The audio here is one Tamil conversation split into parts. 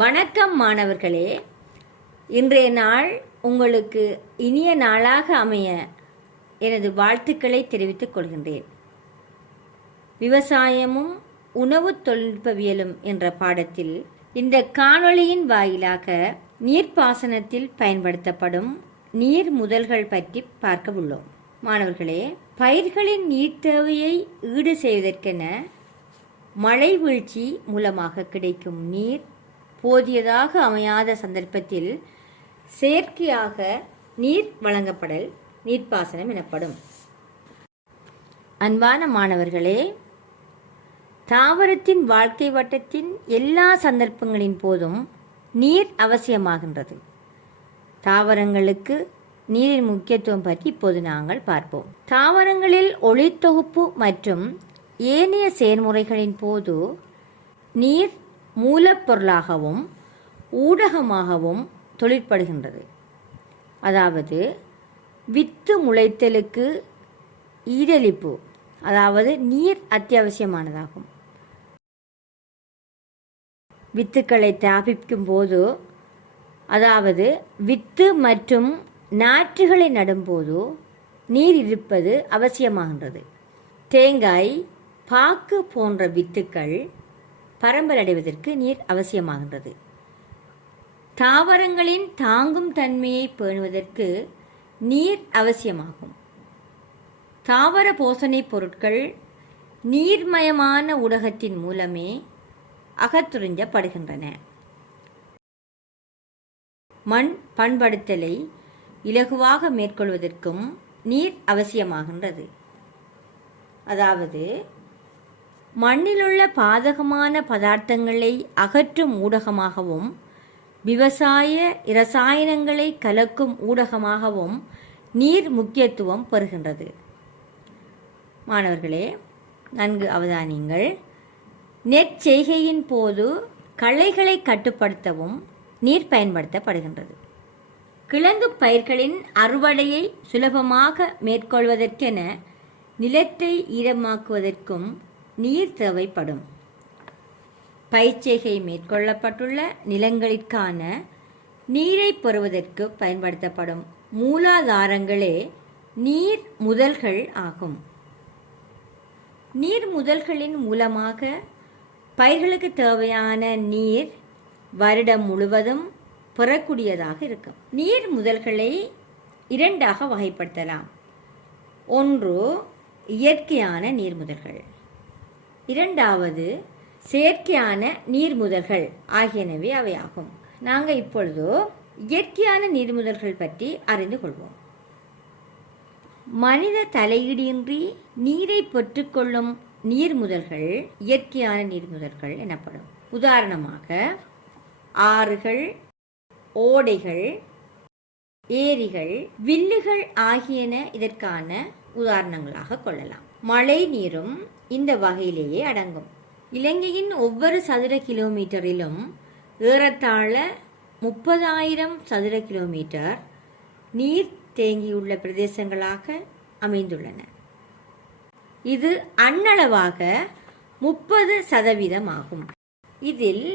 வணக்கம் மாணவர்களே. இன்றைய நாள் உங்களுக்கு இனிய நாளாக அமைய எனது வாழ்த்துக்களை தெரிவித்துக் கொள்கின்றேன். விவசாயமும் உணவு தொழில்நுட்பவியலும் என்ற பாடத்தில் இந்த காணொளியின் வாயிலாக நீர்ப்பாசனத்தில் பயன்படுத்தப்படும் நீர் முதல்கள் பற்றி பார்க்க உள்ளோம். மாணவர்களே பயிர்களின் நீர் தேவையை ஈடு செய்வதற்கென மழை வீழ்ச்சி மூலமாக கிடைக்கும் நீர் போதியதாக அமையாத சந்தர்ப்பத்தில் செயற்கையாக நீர் வழங்கப்படல் நீர்ப்பாசனம் எனப்படும். அன்பான மாணவர்களே தாவரத்தின் வாழ்க்கை வட்டத்தின் எல்லா சந்தர்ப்பங்களின் போதும் நீர் அவசியமாகின்றது. தாவரங்களுக்கு நீரின் முக்கியத்துவம் பற்றி இப்போது நாங்கள் பார்ப்போம். தாவரங்களில் ஒளித்தொகுப்பு மற்றும் ஏனைய செயல்முறைகளின் போது நீர் மூலப்பொருளாகவும் ஊடகமாகவும் தொழிற்படுகின்றது. அதாவது வித்து முளைத்தலுக்கு ஈரலிப்பு அதாவது நீர் அத்தியாவசியமானதாகும். வித்துக்களை தாபிக்கும் போது அதாவது வித்து மற்றும் நாற்றுகளை நடும்போது நீர் இருப்பது அவசியமாகின்றது. தேங்காய் பாக்கு போன்ற வித்துக்கள் பரம்பலடைவதற்கு நீர் அவசியமாகின்றது. தாவரங்களின் தாங்கும் தன்மையை பேணுவதற்கு நீர் அவசியமாகும். தாவர போசணைப் பொருட்கள் நீர்மயமான ஊடகத்தின் மூலமே அகத்துறிஞ்சப்படுகின்றன மண் பண்படுத்தலை இலகுவாக மேற்கொள்வதற்கும் நீர் அவசியமாகின்றது. அதாவது மண்ணிலுள்ள பாதகமான பதார்த்தங்களை அகற்றும் ஊடகமாகவும் விவசாய இரசாயனங்களை கலக்கும் ஊடகமாகவும் நீர் முக்கியத்துவம் பெறுகின்றது. மாணவர்களே நன்கு அவதானியுங்கள். நெற்செய்கையின் போது களைகளை கட்டுப்படுத்தவும் நீர் பயன்படுத்தப்படுகின்றது. கிழங்கு பயிர்களின் அறுவடையை சுலபமாக மேற்கொள்வதற்கென நிலத்தை ஈரமாக்குவதற்கும் நீர் தேவைப்படும். பயிற்சிகை மேற்கொள்ளப்பட்டுள்ள நிலங்களிற்கான நீரை பெறுவதற்கு பயன்படுத்தப்படும் மூலாதாரங்களே நீர் முதல்கள் ஆகும். நீர் முதல்களின் மூலமாக பயிர்களுக்கு தேவையான நீர் வருடம் முழுவதும் பெறக்கூடியதாக இருக்கும். நீர் முதல்களை இரண்டாக வகைப்படுத்தலாம். ஒன்று இயற்கையான நீர் முதல்கள். இரண்டாவது செயற்கையான நீர்முதல்கள் ஆகியனவே அவையாகும். நாங்கள் இப்பொழுது இயற்கையான நீர்முதல்கள் பற்றி அறிந்து கொள்வோம். மனித தலையீடின்றி நீரை பெற்றுக்கொள்ளும் நீர்முதல்கள் இயற்கையான நீர்முதல்கள் எனப்படும். உதாரணமாக ஆறுகள் ஓடைகள் ஏரிகள் வில்லுகள் ஆகியன இதற்கான உதாரணங்களாக கொள்ளலாம். மழை நீரும் இந்த வகையிலேயே அடங்கும். இலங்கையின் ஒவ்வொரு சதுர கிலோமீட்டரிலும் ஏறத்தாழ முப்பதாயிரம் சதுர கிலோமீட்டர் நீர் தேங்கியுள்ள பிரதேசங்களாக அமைந்துள்ளன. இது அண்ணளவாக முப்பது சதவீதம் ஆகும் இதில்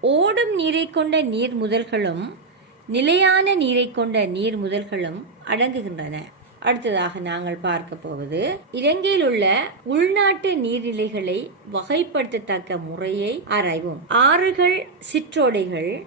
ஓடும் நீரை கொண்ட நீர் முதல்களும் நிலையான நீரை கொண்ட நீர் முதல்களும் அடங்குகின்றன. அடுத்ததாக நாங்கள் பார்க்க போவது இலங்கையில் உள்ள உள்நாட்டு நீர்நிலைகளை வகைப்படுத்தத்தக்க முறையை ஆராய்வோம். ஆறுகள் சிற்றோடைகள்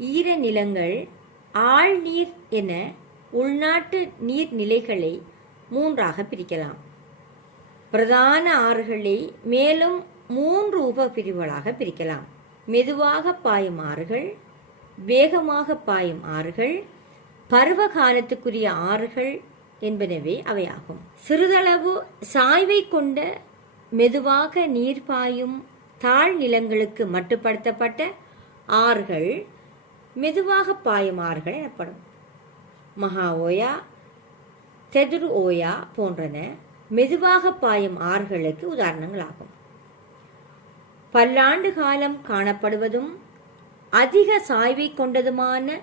ஈரநிலங்கள் ஆழ்நீர் என உள்நாட்டு நீர்நிலைகளை மூன்றாக பிரிக்கலாம். பிரதான ஆறுகளை மேலும் மூன்று உப பிரிவுகளாக பிரிக்கலாம். மெதுவாக பாயும் ஆறுகள் வேகமாக பாயும் ஆறுகள் பருவ காலத்துக்குரிய ஆறுகள் என்பனவே அவையாகும். சிறிதளவு சாய்வை கொண்ட மெதுவாக நீர் பாயும் தாழ் நிலங்களுக்கு மட்டுப்படுத்தப்பட்ட ஆறுகள் மெதுவாக பாயும் ஆறுகள் எனப்படும். மகா ஓயா தெதுரு ஓயா போன்றன மெதுவாக பாயும் ஆறுகளுக்கு உதாரணங்களாகும். பல்லாண்டு காலம் காணப்படுவதும் அதிக சாய்வை கொண்டதுமான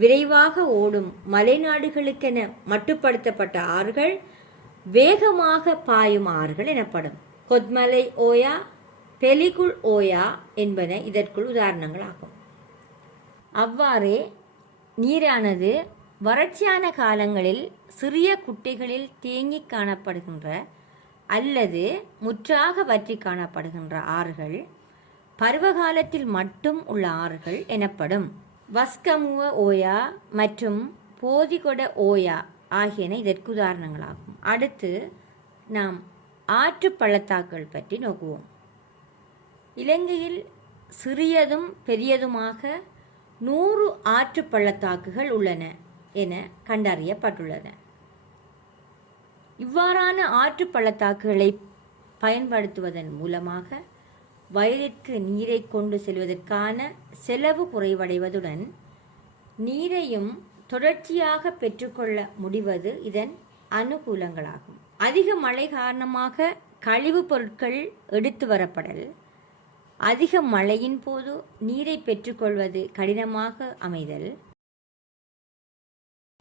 விரைவாக ஓடும் மலைநாடுகளுக்கென மட்டுப்படுத்தப்பட்ட ஆறுகள் வேகமாக பாயும் ஆறுகள் எனப்படும். கொத்மலை ஓயா பெலிகுல் ஓயா என்பன இதற்குள் உதாரணங்களாகும். அவ்வாறே நீரானது வறட்சியான காலங்களில் சிறிய குட்டைகளில் தேங்கி காணப்படுகின்ற அல்லது முற்றாக வற்றி காணப்படுகின்ற ஆறுகள் பருவகாலத்தில் மட்டும் உள்ள ஆறுகள் எனப்படும். வஸ்கமுவ ஓயா மற்றும் போதிகொட ஓயா ஆகியன இதற்கு உதாரணங்களாகும். அடுத்து நாம் ஆற்று பள்ளத்தாக்கள் பற்றி நோக்குவோம். இலங்கையில் சிறியதும் பெரியதுமாக நூறு ஆற்று பள்ளத்தாக்குகள் உள்ளன என கண்டறியப்பட்டுள்ளன. இவ்வாறான ஆற்று பள்ளத்தாக்குகளை பயன்படுத்துவதன் மூலமாக வயலிற்கு நீரை கொண்டு செல்வதற்கான செலவு குறைவடைவதுடன் நீரையும் தொடர்ச்சியாக பெற்றுக்கொள்ள முடிவது இதன் அனுகூலங்களாகும். அதிக மழை காரணமாக கழிவுப் பொருட்கள் எடுத்து வரப்படல். அதிக மழையின் போது நீரை பெற்றுக்கொள்வது கடினமாக அமைதல்.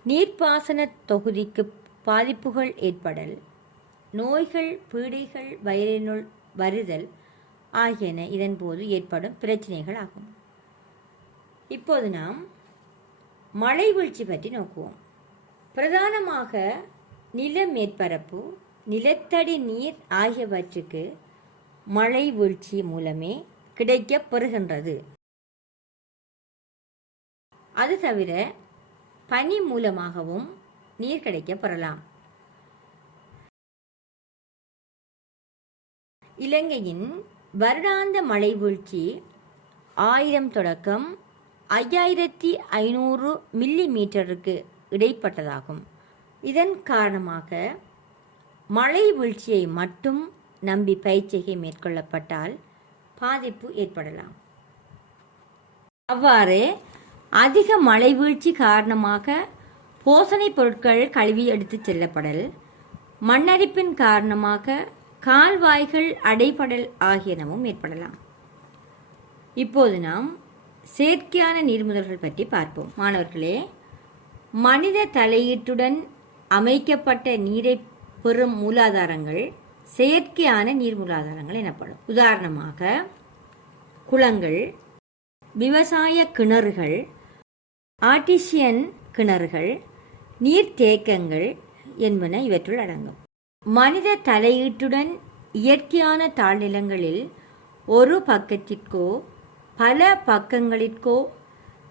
நீர்ப்பாசன தொகுதிக்கு பாதிப்புகள் ஏற்படல். நோய்கள் பீடைகள் வயலினுள் வருதல். ஆகியன இதன் போது ஏற்படும் பிரச்சனைகள் ஆகும். இப்போது நாம் மழை வீழ்ச்சி பற்றி நோக்குவோம். பிரதானமாக நில மேற்பரப்பு நிலத்தடி நீர் ஆகியவற்றுக்கு மழை வீழ்ச்சி மூலமே கிடைக்கப் பெறுகின்றது அது தவிர பனி மூலமாகவும் நீர் கிடைக்கப் பெறலாம் இலங்கையின் வருடாந்த மழை வீழ்ச்சி ஆயிரம் தொடக்கம் ஐயாயிரத்தி ஐநூறு மில்லி மீட்டருக்கு இடைப்பட்டதாகும். இதன் காரணமாக மழை வீழ்ச்சியை மட்டும் நம்பி பயிற்சிகை மேற்கொள்ளப்பட்டால் பாதிப்பு ஏற்படலாம். அவ்வாறு அதிக மழை வீழ்ச்சி காரணமாக போசனை பொருட்கள் கழுவி எடுத்துச் செல்லப்படல் மண்ணரிப்பின் காரணமாக கால்வாய்கள் அடைபடல் ஆகியனவும் ஏற்படலாம். இப்போது நாம் செயற்கையான நீர்முதல்கள் பற்றி பார்ப்போம். மாணவர்களே மனித தலையீட்டுடன் அமைக்கப்பட்ட நீரை பெறும் மூலாதாரங்கள் செயற்கையான நீர் மூலாதாரங்கள் எனப்படும். உதாரணமாக குளங்கள் விவசாய கிணறுகள் ஆர்டிசியன் கிணறுகள் நீர்த்தேக்கங்கள் என்பன இவற்றுள் அடங்கும். மனித தலையீட்டுடன் இயற்கையான தாழ்நிலங்களில் ஒரு பக்கத்திற்கோ பல பக்கங்களிற்கோ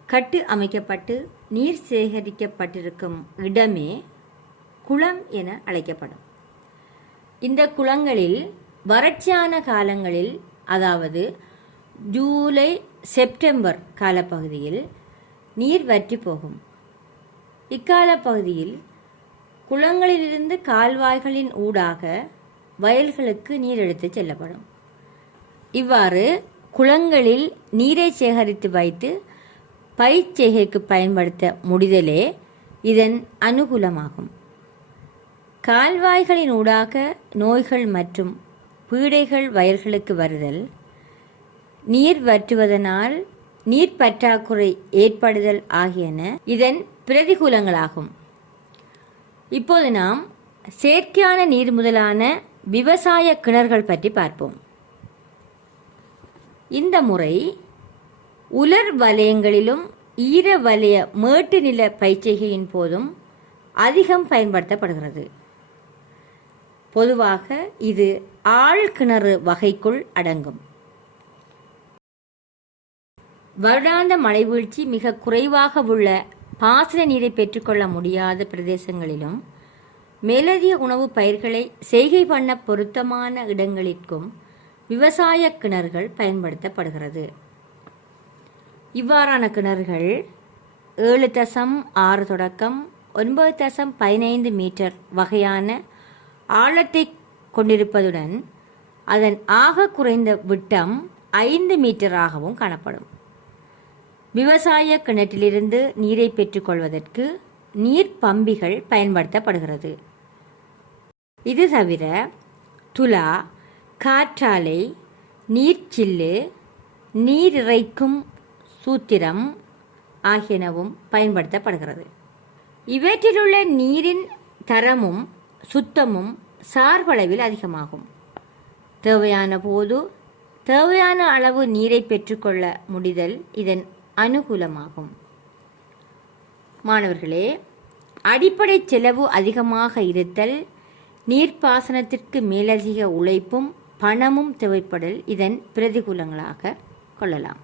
கட்டு அமைக்கப்பட்டு நீர் சேகரிக்கப்பட்டிருக்கும் இடமே குளம் என அழைக்கப்படும். இந்த குளங்களில் வறட்சியான காலங்களில் அதாவது ஜூலை செப்டம்பர் காலப்பகுதியில் நீர் வற்றி போகும். இக்கால பகுதியில் குளங்களிலிருந்து கால்வாய்களின் ஊடாக வயல்களுக்கு நீர் எடுத்து செல்லப்படும். இவ்வாறு குளங்களில் நீரை சேகரித்து வைத்து பயிற்சேகைக்கு பயன்படுத்த முடிதலே இதன் அனுகூலமாகும். கால்வாய்களின் ஊடாக நோய்கள் மற்றும் பீடைகள் வயல்களுக்கு வருதல் நீர் வற்றுவதனால் நீர் பற்றாக்குறை ஏற்படுதல் ஆகியன இதன் பிரதிகூலங்களாகும். இப்போது நாம் செயற்கையான நீர் முதலான விவசாய கிணறுகள் பற்றி பார்ப்போம். இந்த முறை உலர் வலயங்களிலும் ஈர வலய மேட்டு நில பயிற்சிகையின் போதும் அதிகம் பயன்படுத்தப்படுகிறது. பொதுவாக இது ஆழ்கிணறு வகைக்குள் அடங்கும். வருடாந்த மழைவீழ்ச்சி மிக குறைவாக உள்ள பாசன நீரை பெற்றுக்கொள்ள முடியாத பிரதேசங்களிலும் மேலதிக உணவு பயிர்களை செய்கை பண்ண பொருத்தமான இடங்களிற்கும் விவசாய கிணறுகள் பயன்படுத்தப்படுகிறது. இவ்வாறான கிணறுகள் ஏழு தசம் ஆறு தொடக்கம் ஒன்பது தசம் பதினைந்து மீட்டர் வகையான ஆழத்தை கொண்டிருப்பதுடன் அதன் ஆக குறைந்த விட்டம் ஐந்து மீட்டராகவும் காணப்படும். விவசாய கிணற்றிலிருந்து நீரை பெற்றுக்கொள்வதற்கு நீர் பம்பிகள் பயன்படுத்தப்படுகிறது. இது தவிர துலா காற்றாலை நீர்ச்சில்லு நீரிறைக்கும் சூத்திரம் ஆகியனவும் பயன்படுத்தப்படுகிறது. இவற்றிலுள்ள நீரின் தரமும் சுத்தமும் சார்பளவில் அதிகமாகும். தேவையான போது தேவையான அளவு நீரை பெற்றுக்கொள்ள முடிதல் இதன் அனுகூலமாகும். மாணவர்களே அடிப்படை செலவு அதிகமாக இருத்தல் நீர்ப்பாசனத்திற்கு மேலதிக உழைப்பும் பணமும் தேவைப்படல் இதன் பிரதிகூலங்களாக கொள்ளலாம்.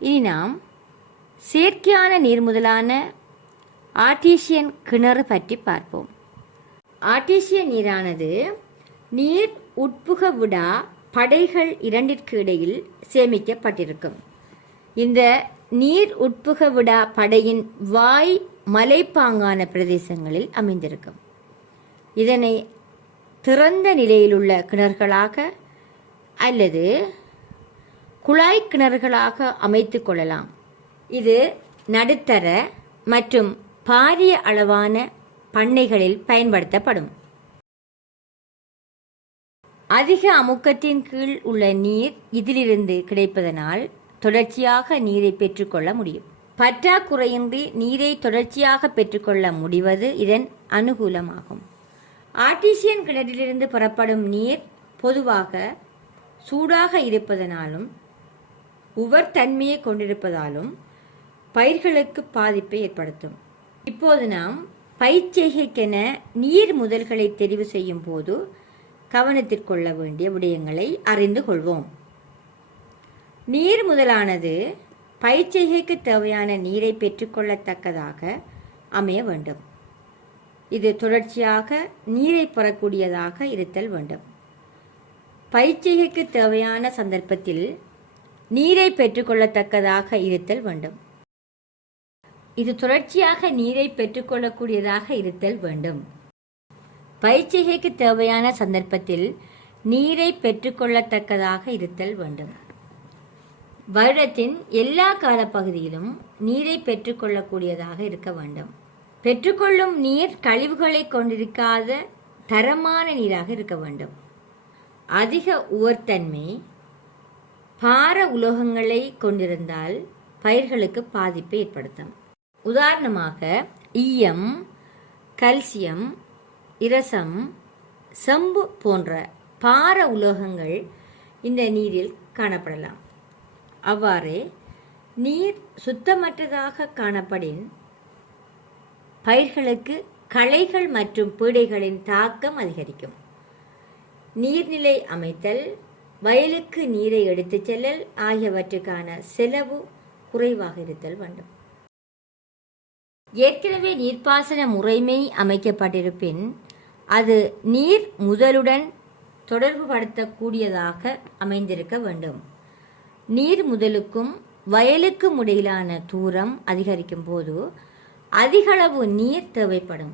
இனி நாம் செயற்கையான நீர் முதலான ஆர்டீசியன் கிணறு பற்றி பார்ப்போம். ஆர்டீசியன் நீரானது நீர் உட்புக விடா படைகள் இரண்டிற்கு இடையில் சேமிக்கப்பட்டிருக்கும். இந்த நீர் உட்புக விடா படையின் வாய் மலைப்பாங்கான பிரதேசங்களில் அமைந்திருக்கும். இதனை திறந்த நிலையிலுள்ள கிணறுகளாக அல்லது குழாய் கிணறுகளாக அமைத்து கொள்ளலாம். இது நடுத்தர மற்றும் பாரிய அளவான பண்ணைகளில் பயன்படுத்தப்படும். அதிக அமுக்கத்தின் கீழ் உள்ள நீர் இதிலிருந்து கிடைப்பதனால் தொடர்ச்சியாக நீரை பெற்றுக்கொள்ள முடியும். பற்றாக்குறையின்றி நீரை தொடர்ச்சியாக பெற்றுக்கொள்ள முடிவது இதன் அனுகூலமாகும். ஆர்டிசியன் கிணற்றிலிருந்து புறப்படும் நீர் பொதுவாக சூடாக இருப்பதனாலும் உவர் தன்மையை கொண்டிருப்பதாலும் பயிர்களுக்கு பாதிப்பை ஏற்படுத்தும். இப்போது நாம் பயிர்ச்செய்கைக்கென நீர் முதல்களை தெரிவு செய்யும் போது கவனத்திற்கொள்ள வேண்டிய விடயங்களை அறிந்து கொள்வோம். நீர் முதலானது பயிற்சிகைக்கு தேவையான நீரை பெற்றுக்கொள்ளத்தக்கதாக அமைய வேண்டும். இது தொடர்ச்சியாக நீரை பெறக்கூடியதாக இருத்தல் வேண்டும். பயிற்சிகைக்கு தேவையான சந்தர்ப்பத்தில் நீரை பெற்றுக்கொள்ளத்தக்கதாக இருத்தல் வேண்டும். இது தொடர்ச்சியாக நீரை பெற்றுக்கொள்ளக்கூடியதாக இருத்தல் வேண்டும். பயிற்சிகைக்கு தேவையான சந்தர்ப்பத்தில் நீரை பெற்றுக்கொள்ளத்தக்கதாக இருத்தல் வேண்டும். வருடத்தின் எல்லா காலப்பகுதியிலும் நீரை பெற்றுக்கொள்ளக்கூடியதாக இருக்க வேண்டும். பெற்றுக்கொள்ளும் நீர் கழிவுகளை கொண்டிருக்காத தரமான நீராக இருக்க வேண்டும். அதிக உவர்த்தன்மை பார உலோகங்களை கொண்டிருந்தால் பயிர்களுக்கு பாதிப்பை ஏற்படுத்தும். உதாரணமாக ஈயம் கல்சியம் இரசம் செம்பு போன்ற பார உலோகங்கள் இந்த நீரில் காணப்படலாம். அவ்வாறே நீர் சுத்தமற்றதாக காணப்படின் பயிர்களுக்கு களைகள் மற்றும் பீடைகளின் தாக்கம் அதிகரிக்கும். நீர்நிலை அமைத்தல் வயலுக்கு நீரை எடுத்துச் செல்லல் ஆகியவற்றுக்கான செலவு குறைவாக இருத்தல் வேண்டும். ஏற்கனவே நீர்ப்பாசன முறைமை அமைக்கப்பட்டிருப்பின் அது நீர் முதலுடன் தொடர்புபடுத்தக்கூடியதாக அமைந்திருக்க வேண்டும். நீர் முதலுக்கும் வயலுக்கும் இடையிலான தூரம் அதிகரிக்கும் போது அதிகளவு நீர் தேவைப்படும்.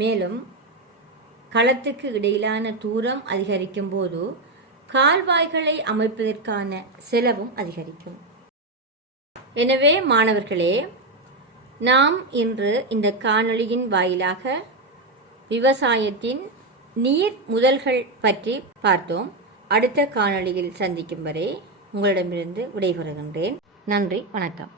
மேலும் களத்துக்கு இடையிலான தூரம் அதிகரிக்கும் போது கால்வாய்களை அமைப்பதற்கான செலவும் அதிகரிக்கும். எனவே மாணவர்களே நாம் இன்று இந்த காணொளியின் வாயிலாக விவசாயத்தின் நீர் முதல்கள் பற்றி பார்த்தோம். அடுத்த காணொளியில் சந்திக்கும் வரை உங்களிடமிருந்து விடைபெறுகின்றேன். நன்றி வணக்கம்.